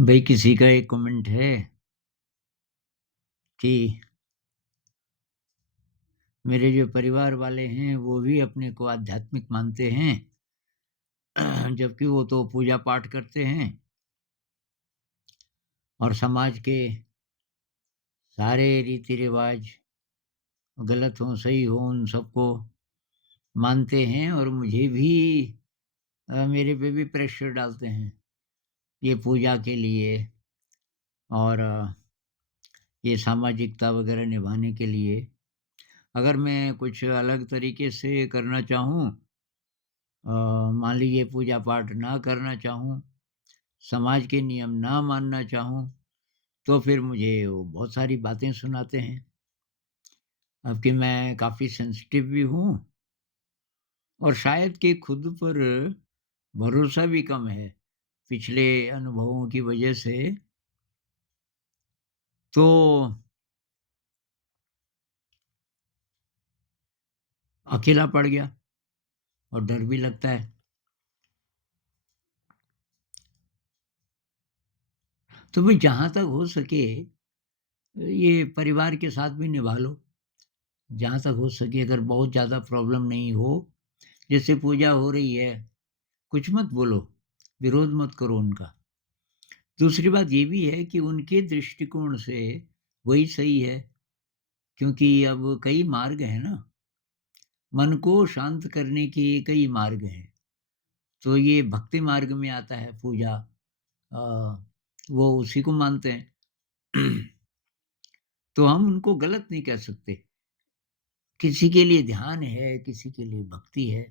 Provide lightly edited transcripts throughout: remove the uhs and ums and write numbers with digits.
भाई किसी का एक कमेंट है कि मेरे जो परिवार वाले हैं वो भी अपने को आध्यात्मिक मानते हैं जबकि वो तो पूजा पाठ करते हैं और समाज के सारे रीति रिवाज गलत हों सही हों उन सबको मानते हैं और मुझे भी मेरे पे भी प्रेशर डालते हैं ये पूजा के लिए और ये सामाजिकता वगैरह निभाने के लिए अगर मैं कुछ अलग तरीके से करना चाहूँ मान लीजिए पूजा पाठ ना करना चाहूँ, समाज के नियम ना मानना चाहूँ, तो फिर मुझे वो बहुत सारी बातें सुनाते हैं। अब कि मैं काफ़ी सेंसिटिव भी हूँ और शायद कि खुद पर भरोसा भी कम है, पिछले अनुभवों की वजह से। तो अकेला पड़ गया और डर भी लगता है। तो भई जहाँ तक हो सके ये परिवार के साथ भी निभा लो, जहाँ तक हो सके अगर बहुत ज़्यादा प्रॉब्लम नहीं हो, जैसे पूजा हो रही है कुछ मत बोलो, विरोध मत करो उनका। दूसरी बात ये भी है कि उनके दृष्टिकोण से वही सही है, क्योंकि अब कई मार्ग हैं ना, मन को शांत करने के कई मार्ग हैं। तो ये भक्ति मार्ग में आता है पूजा अ, वो उसी को मानते हैं। तो हम उनको गलत नहीं कह सकते। किसी के लिए ध्यान है, किसी के लिए भक्ति है।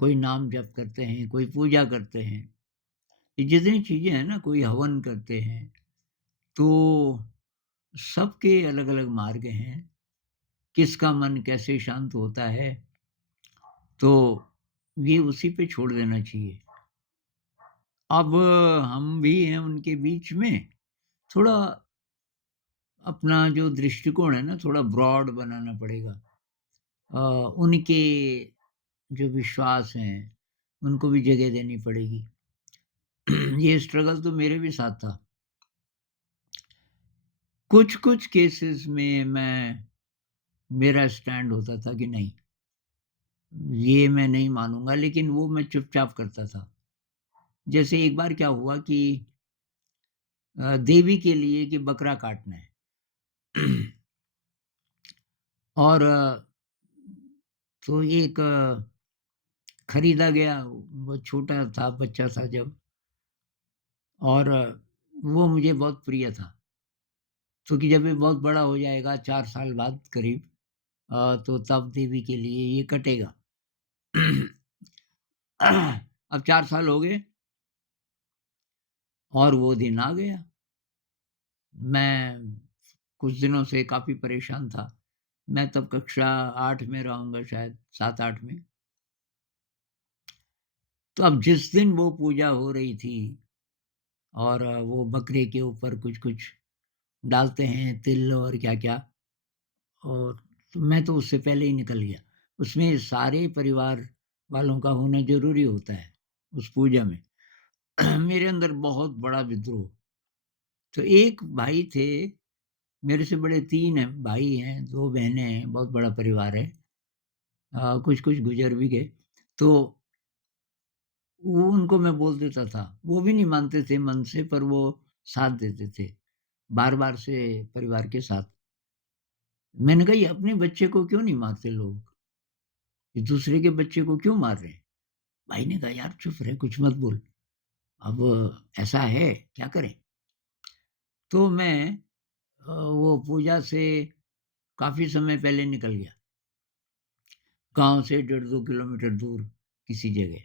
कोई नाम जप करते हैं, कोई पूजा करते हैं। ये जितनी चीज़ें हैं ना, कोई हवन करते हैं, तो सबके अलग-अलग मार्ग हैं। किसका मन कैसे शांत होता है, तो ये उसी पे छोड़ देना चाहिए। अब हम भी हैं उनके बीच में, थोड़ा अपना जो दृष्टिकोण है ना, थोड़ा ब्रॉड बनाना पड़ेगा। उनके जो विश्वास हैं, उनको भी जगह देनी पड़ेगी। ये स्ट्रगल तो मेरे भी साथ था। कुछ-कुछ केसेज़ में मेरा स्टैंड होता था कि नहीं, ये मैं नहीं मानूँगा, लेकिन वो मैं चुपचाप करता था। जैसे एक बार क्या हुआ कि देवी के लिए कि बकरा काटना है और तो एक खरीदा गया, वो छोटा था, बच्चा था जब और वो मुझे बहुत प्रिय था। क्योंकि जब ये बहुत बड़ा हो जाएगा 4 साल बाद करीब तो तब देवी के लिए ये कटेगा। अब 4 साल हो गए और वो दिन आ गया। मैं कुछ दिनों से काफ़ी परेशान था। मैं तब कक्षा 8 में रहूँगा शायद, 7-8 में। तो अब जिस दिन वो पूजा हो रही थी और वो बकरे के ऊपर कुछ-कुछ डालते हैं, तिल और क्या-क्या और तो मैं तो उससे पहले ही निकल गया। उसमें सारे परिवार वालों का होना ज़रूरी होता है, उस पूजा में। मेरे अंदर बहुत बड़ा विद्रोह। तो एक भाई थे, मेरे से बड़े 3 हैं भाई हैं, 2 बहनें हैं, बहुत बड़ा परिवार है। कुछ-कुछ गुज़र भी गए। तो वो उनको मैं बोल देता था। वो भी नहीं मानते थे मन से पर वो साथ देते थे, बार-बार से परिवार के साथ। मैंने कहा ये अपने बच्चे को क्यों नहीं मारते लोग? ये दूसरे के बच्चे को क्यों मार रहे हैं? भाई ने कहा यार चुप रह, कुछ मत बोल। अब ऐसा है, क्या करें? तो मैं वो पूजा से काफ़ी समय पहले निकल गया। गाँव से डेढ़ 2 किलोमीटर दूर किसी जगह।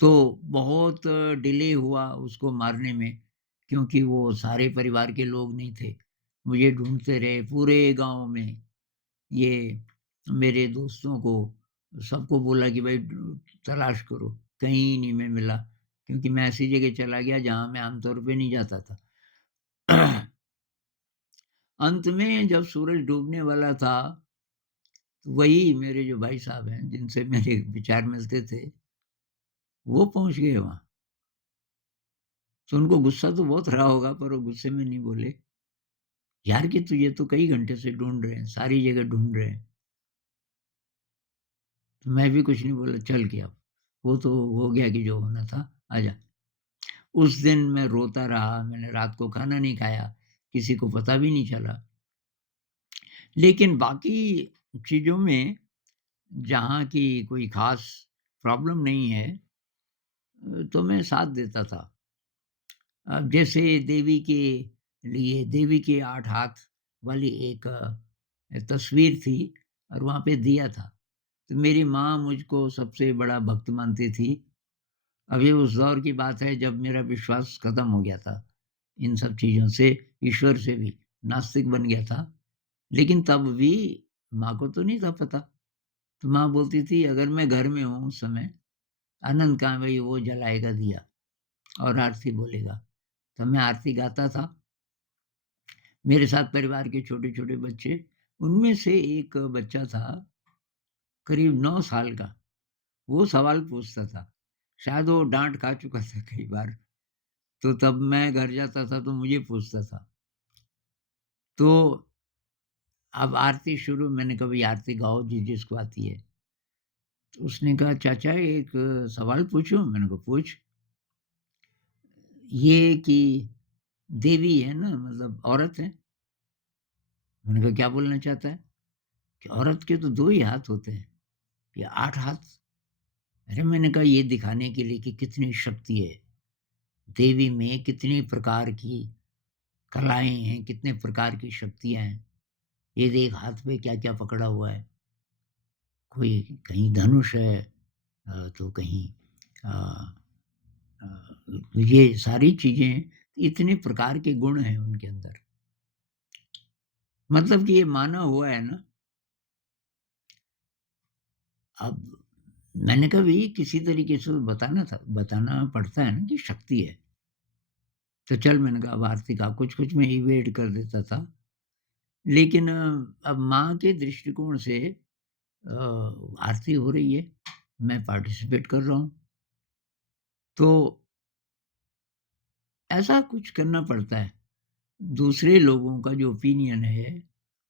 तो बहुत डिले हुआ उसको मारने में, क्योंकि वो सारे परिवार के लोग नहीं थे। मुझे ढूँढते रहे पूरे गाँव में। ये मेरे दोस्तों को सबको बोला कि भाई तलाश करो, कहीं नहीं मैं मिला, क्योंकि मैं ऐसी जगह चला गया जहाँ मैं आमतौर पे नहीं जाता था। अंत में जब सूरज डूबने वाला था, तो वही मेरे जो भाई साहब हैं, जिनसे मेरे विचार मिलते थे, वो पहुँच गए वहाँ। तो उनको गुस्सा तो बहुत रहा होगा पर वो गुस्से में नहीं बोले, "यार कि तुझे तो कई घंटे से ढूँढ रहे हैं, सारी जगह ढूँढ रहे हैं।" तो मैं भी कुछ नहीं बोला, "चल के अब, वो तो हो गया कि जो होना था, आजा।" उस दिन मैं रोता रहा, मैंने रात को खाना नहीं खाया, किसी को पता भी नहीं चला। लेकिन बाकी चीज़ों में जहाँ की कोई ख़ास प्रॉब्लम नहीं है तो मैं साथ देता था। अब जैसे देवी के लिए देवी के 8 हाथ वाली एक तस्वीर थी और वहाँ पे दिया था। तो मेरी माँ मुझको सबसे बड़ा भक्त मानती थी। अब ये उस दौर की बात है जब मेरा विश्वास खत्म हो गया था, इन सब चीज़ों से, ईश्वर से भी, नास्तिक बन गया था। लेकिन तब भी माँ को तो नहीं था पता। तो माँ बोलती थी अगर मैं घर में हूँ उस समय, आनंद कहाँ भई वो जलाएगा दिया और आरती बोलेगा। तो मैं आरती गाता था, मेरे साथ परिवार के छोटे-छोटे बच्चे, उनमें से एक बच्चा था करीब 9 साल का, वो सवाल पूछता था। शायद वो डाँट खा चुका था कई बार, तो तब मैं घर जाता था तो मुझे पूछता था। तो अब आरती शुरू मैंने कहा भई आरती गाओ जिसको आती है। तो उसने कहा चाचा एक सवाल पूछूँ? मैंने कहा पूछ। ये कि देवी है ना मतलब औरत है। मैंने कहा क्या बोलना चाहता है? कि औरत के तो 2 ही हाथ होते हैं, या 8 हाथ? अरे मैंने कहा ये दिखाने के लिए कि कितनी शक्ति है, देवी में कितनी प्रकार की कलाएँ हैं, कितने प्रकार की शक्तियाँ हैं। ये देख हाथ में क्या-क्या पकड़ा हुआ है, कोई कहीं धनुष है तो कहीं अ ये सारी चीज़ें इतने प्रकार के गुण हैं उनके अंदर। मतलब कि ये माना हुआ है ना, अब मैंने कहा भई किसी तरीके से तो बताना पड़ता है ना कि शक्ति है। तो चल मैंने कहा अब आरती का कुछ-कुछ मैं इवेट कर देता था। लेकिन अब माँ के दृष्टिकोण से आरती हो रही है, मैं पार्टिसिपेट कर रहा हूँ। तो ऐसा कुछ करना पड़ता है। दूसरे लोगों का जो ओपिनियन है,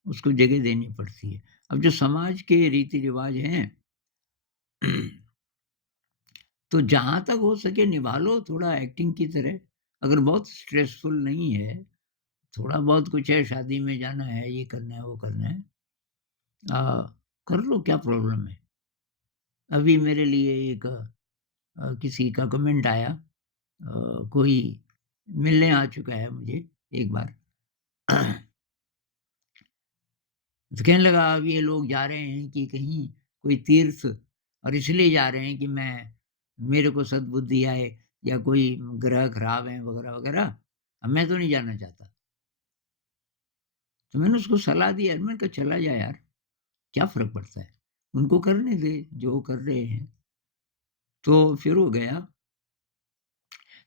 उसको जगह देनी पड़ती है। अब जो समाज के रीति-रिवाज हैं, तो जहाँ तक हो सके निभा लो थोड़ा एक्टिंग की तरह। अगर बहुत स्ट्रेसफुल नहीं है, थोड़ा बहुत कुछ है शादी में जाना है, ये करना है, वो करना है, अ, कर लो क्या प्रॉब्लम है? अभी मेरे लिए एक किसी का कमेंट आया, कोई मिलने आ चुका है मुझे एक बार। तो कहने लगा अब ये लोग जा रहे हैं कि कहीं कोई तीर्थ और इसलिए जा रहे हैं कि मैं मेरे को सद्बुद्धि आए या कोई ग्रह खराब हैं वगैरह-वगैरह। अब मैं तो नहीं जाना चाहता। तो मैंने उसको सलाह दी यार, मैंने कहा चला जा यार, क्या फ़र्क पड़ता है? उनको करने दे जो कर रहे हैं। तो फिर वो गया।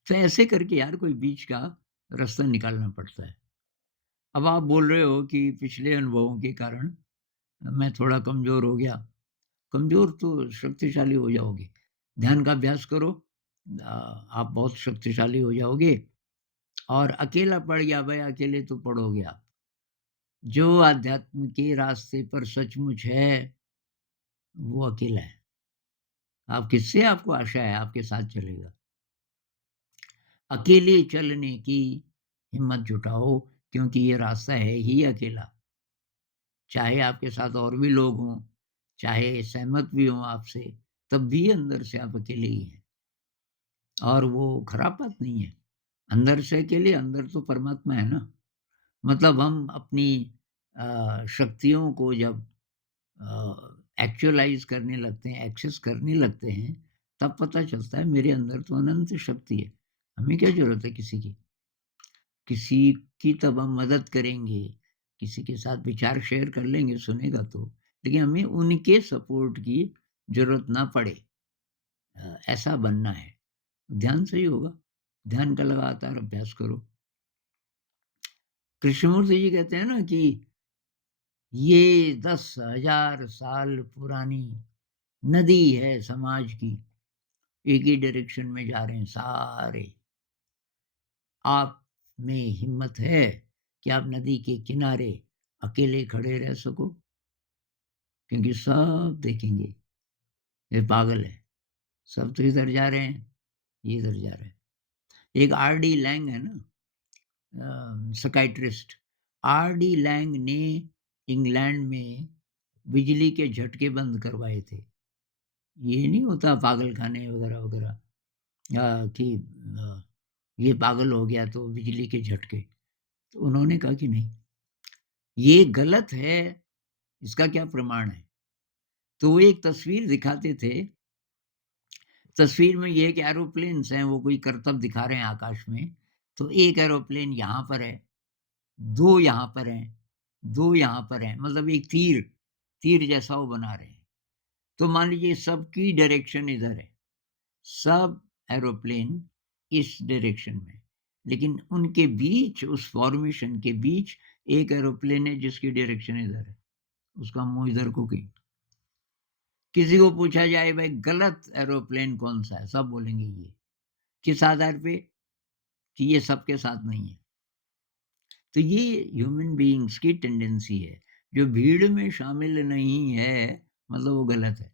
तो ऐसे करके यार कोई बीच का रास्ता निकालना पड़ता है। अब आप बोल रहे हो कि पिछले अनुभवों के कारण मैं थोड़ा कमज़ोर हो गया। कमज़ोर तो शक्तिशाली हो जाओगे। ध्यान का अभ्यास करो, आप बहुत शक्तिशाली हो जाओगे और अकेला पड़ गया भई, अकेले तो पड़ोगे आप। जो आध्यात्म के रास्ते पर सचमुच है, वो अकेला है। आप किससे आपको आशा है आपके साथ चलेगा। अकेले चलने की हिम्मत जुटाओ क्योंकि ये रास्ता है ही अकेला। चाहे आपके साथ और भी लोग हों, चाहे सहमत भी हों आपसे, तब भी अंदर से आप अकेले ही हैं और वो खराब बात नहीं है। अंदर से अकेले, अंदर तो परमात्मा है ना। मतलब हम अपनी शक्तियों को जब एक्चुअलाइज़ करने लगते हैं, एक्सेस करने लगते हैं, तब पता चलता है मेरे अंदर तो अनंत शक्ति है। हमें क्या ज़रूरत है किसी की? किसी की तब हम मदद करेंगे, किसी के साथ विचार शेयर कर लेंगे, सुनेगा तो। लेकिन हमें उनके सपोर्ट की ज़रूरत ना पड़े, ऐसा बनना है। ध्यान से ही होगा। ध्यान का लगातार अभ्यास करो। कृष्णमूर्ति जी कहते हैं ना कि ये 10,000 साल पुरानी नदी है समाज की, एक ही डायरेक्शन में जा रहे हैं सारे। आप में हिम्मत है कि आप नदी के किनारे अकेले खड़े रह सको? क्योंकि सब देखेंगे, ये पागल है, सब तो इधर जा रहे हैं, ये इधर जा रहे हैं। एक आर.डी. लैंग है ना, साइकियाट्रिस्ट, आर.डी. लैंग ने इंग्लैंड में बिजली के झटके बंद करवाए थे। ये नहीं होता पागल खाने वगैरह-वगैरह, कि ये पागल हो गया तो बिजली के झटके। तो उन्होंने कहा कि नहीं, ये गलत है, इसका क्या प्रमाण है? तो वो एक तस्वीर दिखाते थे, तस्वीर में ये है कि एरोप्लेन्स हैं, वो कोई करतब दिखा रहे हैं आकाश में, तो एक एरोप्लेन यहाँ पर है, 2 यहाँ पर हैं, 2 यहाँ पर हैं, मतलब एक तीर, तीर जैसा वो बना रहे हैं। तो मान लीजिए सबकी डायरेक्शन इधर है, सब एरोप्लेन इस डायरेक्शन में, लेकिन उनके बीच, उस फ़ॉर्मेशन के बीच एक एरोप्लेन है जिसकी डायरेक्शन इधर है, उसका मुँह इधर को कहीं। किसी को पूछा जाए भाई गलत एरोप्लेन कौन-सा है? सब बोलेंगे ये। किस आधार पे? कि ये सबके साथ नहीं है। तो ये ह्यूमन बीइंग्स की टेंडेंसी है, जो भीड़ में शामिल नहीं है, मतलब वो गलत है।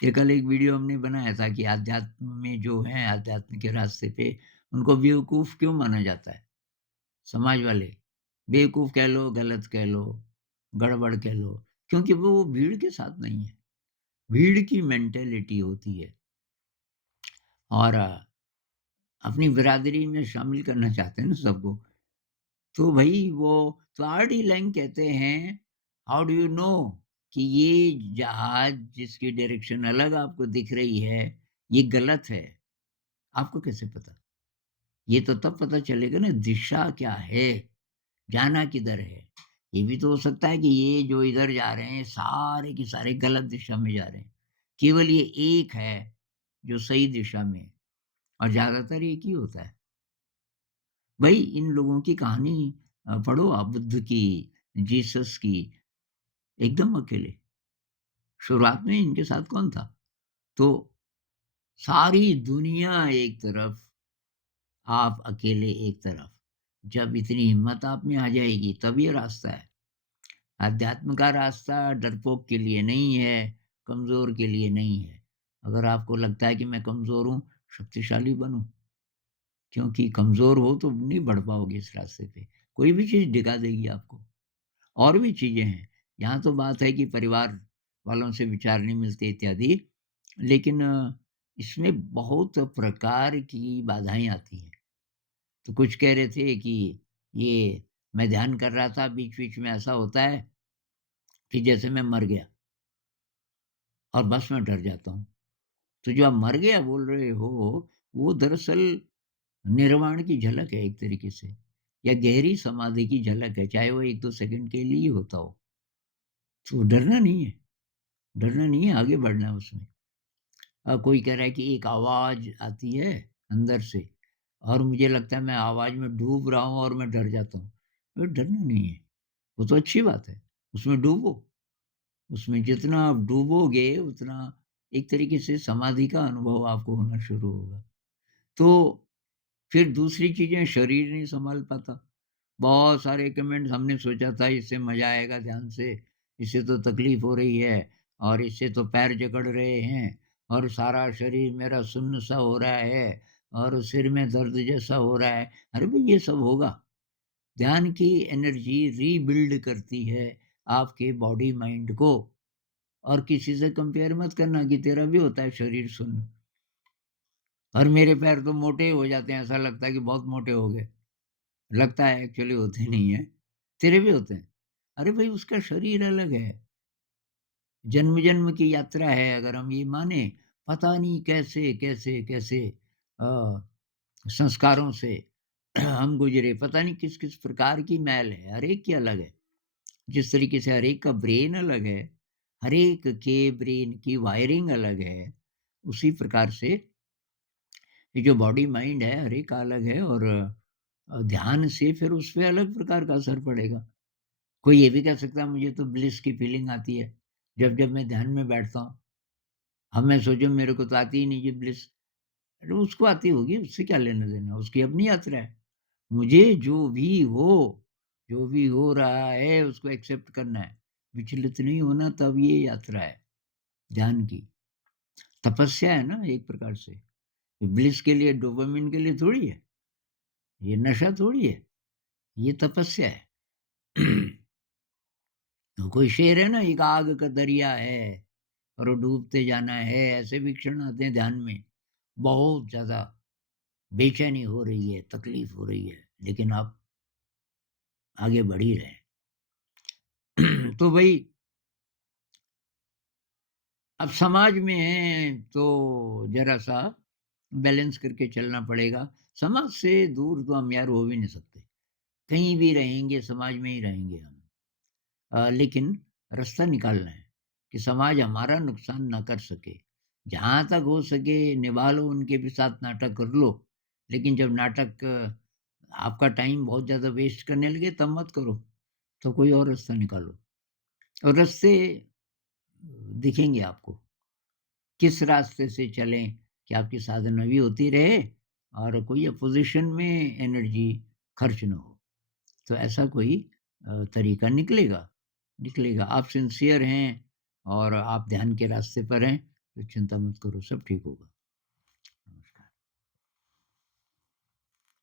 ये कल एक वीडियो हमने बनाया था कि अध्यात्म में जो हैं, अध्यात्म के रास्ते पे, उनको बेवकूफ़ क्यों माना जाता है? समाज वाले, बेवकूफ़ कह लो, गलत कह लो, गड़बड़ कह लो, क्योंकि वो भीड़ के साथ नहीं है। भीड़ की मेंटालिटी होती है और अपनी बिरादरी में शामिल करना चाहते हैं ना सबको। तो भई वो, तो आर.डी. लैंग कहते हैं, हाउ डू यू नो कि ये जहाज जिसकी डायरेक्शन अलग आपको दिख रही है, ये गलत है? आपको कैसे पता? ये तो तब पता चलेगा ना दिशा क्या है, जाना किधर है। ये भी तो हो सकता है कि ये जो इधर जा रहे हैं, सारे के सारे गलत दिशा में जा रहे हैं। केवल ये एक है जो सही दिशा में है और ज़्यादातर एक ही होता है। भई इन लोगों की कहानी पढ़ो आप, बुद्ध की, जीसस की, एकदम अकेले। शुरुआत में इनके साथ कौन था? तो सारी दुनिया एक तरफ, आप अकेले एक तरफ। जब इतनी हिम्मत आप में आ जाएगी तब ये रास्ता है। अध्यात्म का रास्ता डरपोक के लिए नहीं है, कमज़ोर के लिए नहीं है। अगर आपको लगता है कि मैं कमज़ोर हूँ, शक्तिशाली बनो, क्योंकि कमज़ोर हो तो नहीं बढ़ पाओगे इस रास्ते पे। कोई भी चीज़ डिगा देगी आपको। और भी चीज़ें हैं। यहाँ तो बात है कि परिवार वालों से विचार नहीं मिलते इत्यादि, लेकिन इसमें बहुत प्रकार की बाधाएँ आती हैं। तो कुछ कह रहे थे कि ये मैं ध्यान कर रहा था, बीच-बीच में ऐसा होता है कि जैसे मैं मर गया और बस मैं डर जाता हूँ। तो जो आप मर गया बोल रहे हो, वो दरअसल निर्वाण की झलक है एक तरीके से, या गहरी समाधि की झलक है, चाहे वो 1-2 सेकंड के लिए ही होता हो। तो डरना नहीं है, डरना नहीं है, आगे बढ़ना है उसमें। कोई कह रहा है कि एक आवाज़ आती है अंदर से और मुझे लगता है मैं आवाज़ में डूब रहा हूँ और मैं डर जाता हूँ। डरना नहीं है, वो तो अच्छी बात है, उसमें डूबो। उसमें जितना आप डूबोगे उतना एक तरीके से समाधि का अनुभव आपको होना शुरू होगा। तो फिर दूसरी चीज़ें शरीर नहीं सँभाल पाता। बहुत सारे कमेंट्स, हमने सोचा था इससे मज़ा आएगा ध्यान से, इससे तो तकलीफ़ हो रही है और इससे तो पैर जकड़ रहे हैं और सारा शरीर मेरा सुन्न-सा हो रहा है और सिर में दर्द जैसा हो रहा है। अरे भई ये सब होगा। ध्यान की एनर्जी रीबिल्ड करती है आपके बॉडी माइंड को, और किसी से कंपेयर मत करना कि तेरा भी होता है शरीर सुन्न और मेरे पैर तो मोटे हो जाते हैं, ऐसा लगता है कि बहुत मोटे हो गए। लगता है, एक्चुअली होते नहीं हैं। तेरे भी होते हैं। अरे भई उसका शरीर अलग है, जन्म-जन्म की यात्रा है अगर हम ये माने, पता नहीं कैसे-कैसे अ, संस्कारों से हम गुज़रे, पता नहीं किस-किस प्रकार की मैल है, हर एक की अलग है। जिस तरीके से हर एक का ब्रेन अलग है, हर एक के ब्रेन की वायरिंग अलग है, उसी प्रकार से ये जो बॉडी माइंड है, हर एक का अलग है और ध्यान से फिर उसपे अलग प्रकार का असर पड़ेगा। कोई ये भी कह सकता है मुझे तो ब्लिस की फीलिंग आती है, जब-जब मैं ध्यान में बैठता हूँ। अब मैं सोचूँ मेरे को तो आती ही नहीं ये ब्लिस, अरे उसको आती होगी, उससे क्या लेना-देना, उसकी अपनी यात्रा है। मुझे जो भी हो रहा है उसको एक्सेप्ट करना है, विचलित नहीं होना, तब ये यात्रा है ध्यान की। तपस्या है ना एक प्रकार से, ब्लिस के लिए, डोपामाइन के लिए थोड़ी है, ये नशा थोड़ी है, ये तपस्या है। तो कोई शेर है ना, एक आग का दरिया है और वो डूबते जाना है, ऐसे भी क्षण आते हैं ध्यान में, बहुत ज़्यादा बेचैनी हो रही है, तकलीफ हो रही है, लेकिन आप आगे बढ़ ही रहे हैं। तो भई अब समाज में हैं तो ज़रा-सा बैलेंस करके चलना पड़ेगा। समाज से दूर तो हम यार हो भी नहीं सकते। कहीं भी रहेंगे, समाज में ही रहेंगे हम। लेकिन रास्ता निकालना है कि समाज हमारा नुकसान ना कर सके। जहाँ तक हो सके निभा लो, उनके भी साथ नाटक कर लो, लेकिन जब नाटक आपका टाइम बहुत ज़्यादा वेस्ट करने लगे तब मत करो, तो कोई और रास्ता निकालो। और रास्ते दिखेंगे आपको, किस रास्ते से चलें कि आपकी साधना भी होती रहे और कोई अपोज़िशन में एनर्जी खर्च ना हो। तो ऐसा कोई तरीका निकलेगा, निकलेगा। आप सिंसियर हैं और आप ध्यान के रास्ते पर हैं, तो चिंता मत करो, सब ठीक होगा।